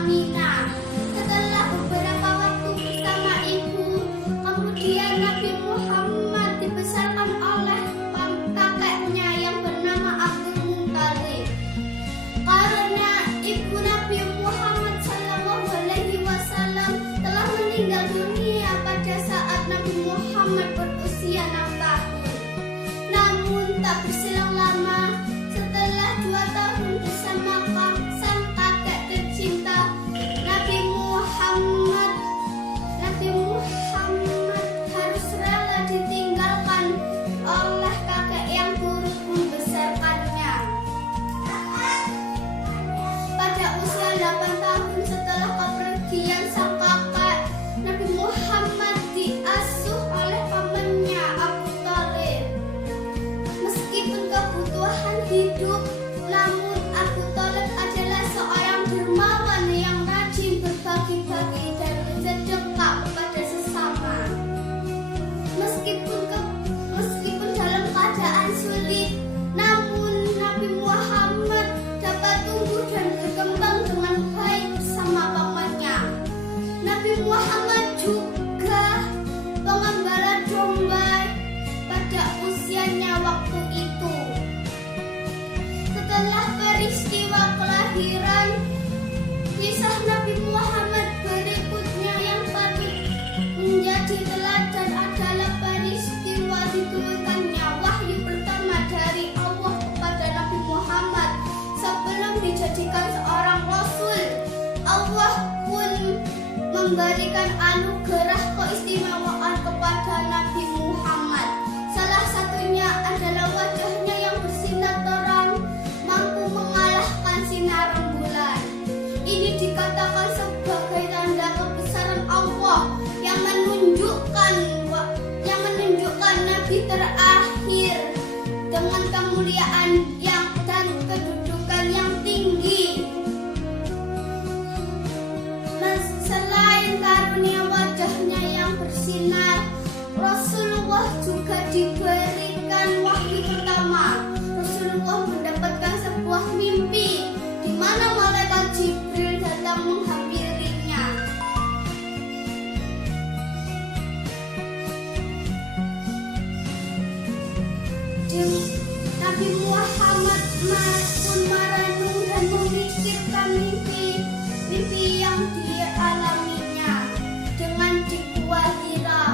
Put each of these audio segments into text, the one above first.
Aminah. Setelah beberapa waktu bersama ibu, kemudian Nabi Muhammad dibesarkan oleh kakeknya yang bernama Abdul Muthalib. Karena ibu Nabi Muhammad SAW telah meninggal dunia pada saat Nabi Muhammad berusia 6 tahun. Namun tak berselang lama, setelah 2 tahun bersama sang kakek tercinta, Nabi Muhammad harus rela ditinggalkan oleh kakek yang turut membesarkannya. Pada usia 8 tahun setelah kepergian sang kakek, Nabi Muhammad diasuh oleh pamannya Abu Thalib. Meskipun kebutuhan hidup, namun Abu Thalib adalah seorang dermawan yang rajin berbagi-bagi dan bersedekah kepada sesama. Meskipun dalam keadaan sulit, namun Nabi Muhammad dapat tumbuh dan berkembang dengan baik bersama pamannya. Nabi Muhammad juga pengembala domba pada usianya waktu itu. Setelah peristiwa kelahiran, kisah Nabi Muhammad berikutnya yang patut menjadi teladan adalah peristiwa diturunkannya wahyu pertama dari Allah kepada Nabi Muhammad sebelum dijadikan seorang rasul. Allah pun memberikan anugerah keistimewaan kepada Nabi Muhammad. Salah satunya adalah wajahnya yang bersinar terang, mampu mengalahkan sinar rembulan. Ini dikatakan sebagai tanda kebesaran Allah yang menunjukkan Nabi terakhir dengan kemuliaan dan kedudukan yang tinggi. Selain karunia wajahnya yang bersinar, Rasulullah juga diberikan wahyu pertama. Rasulullah mendapatkan sebuah mimpi di mana malaikat Jibril datang menghampirinya. Nabi Muhammad pun merenung dan memikirkan mimpi yang dialaminya dengan di Gua Hira.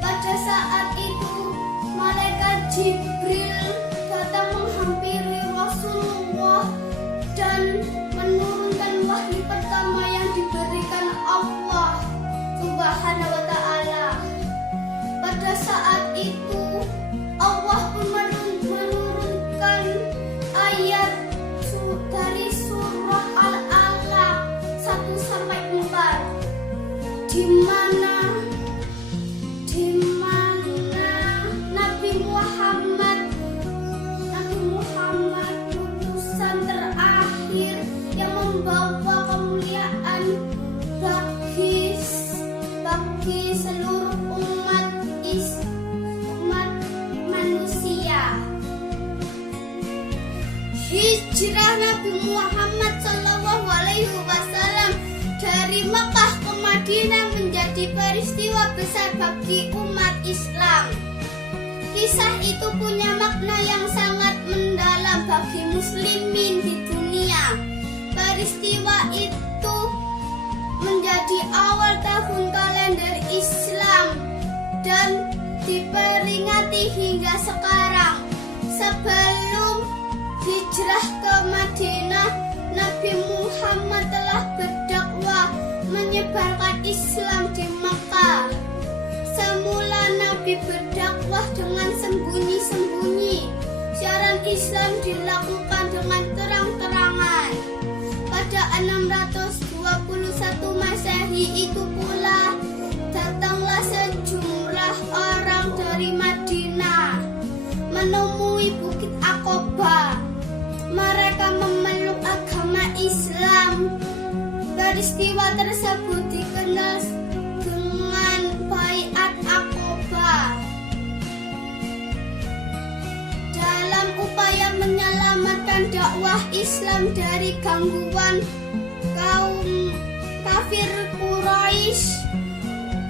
Pada saat itu, malaikat Jibril datang menghampiri Rasulullah dan menurunkan wahyu pertama yang diberikan Allah Subhanahu wa Ta'ala. Pada saat itu, Allah pun menurunkan ayat dari surah Al-Alaq 1-4, di mana Nabi Muhammad utusan terakhir yang membawa kemuliaan bagi seluruh umat manusia. Hijrah Nabi Muhammad SAW dari Mekah ke Madinah menjadi peristiwa besar bagi umat Islam. Kisah itu punya makna yang sangat mendalam bagi muslimin di dunia. Peristiwa itu menjadi awal tahun kalender Islam dan diperingati hingga sekarang. Sebelum hijrah ke Madinah, Nabi Muhammad telah berdakwah menyebarkan Islam di Makkah. Semula Nabi berdakwah dengan sembunyi-sembunyi. Siaran Islam dilakukan dengan terang-terangan. Pada 621 Masehi itu pula, datanglah sejumlah orang dari Madinah menemui Bukit Aqabah. Mereka memeluk agama Islam. Peristiwa tersebut dikenal dengan Baiat Aqabah. Dalam upaya menyelamatkan dakwah Islam dari gangguan kaum kafir Quraisy,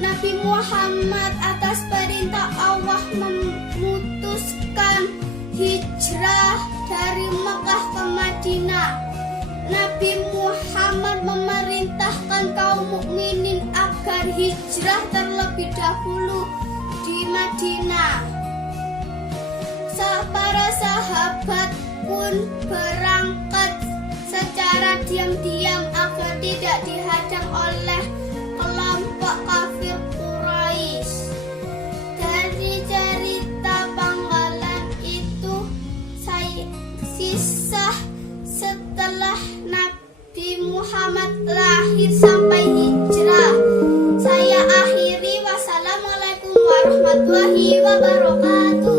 Nabi Muhammad atas perintah Allah memutuskan hijrah dari Mekah ke Madinah. Nabi Muhammad memerintahkan kaum mukminin agar hijrah terlebih dahulu di Madinah. Para sahabat pun berangkat secara diam-diam agar tidak dihadang oleh kelompok kafir Quraisy. Dari cerita panggalan itu, sisa setelah Nabi Muhammad lahir sampai hijrah. Saya akhiri. Wassalamualaikum warahmatullahi wabarakatuh.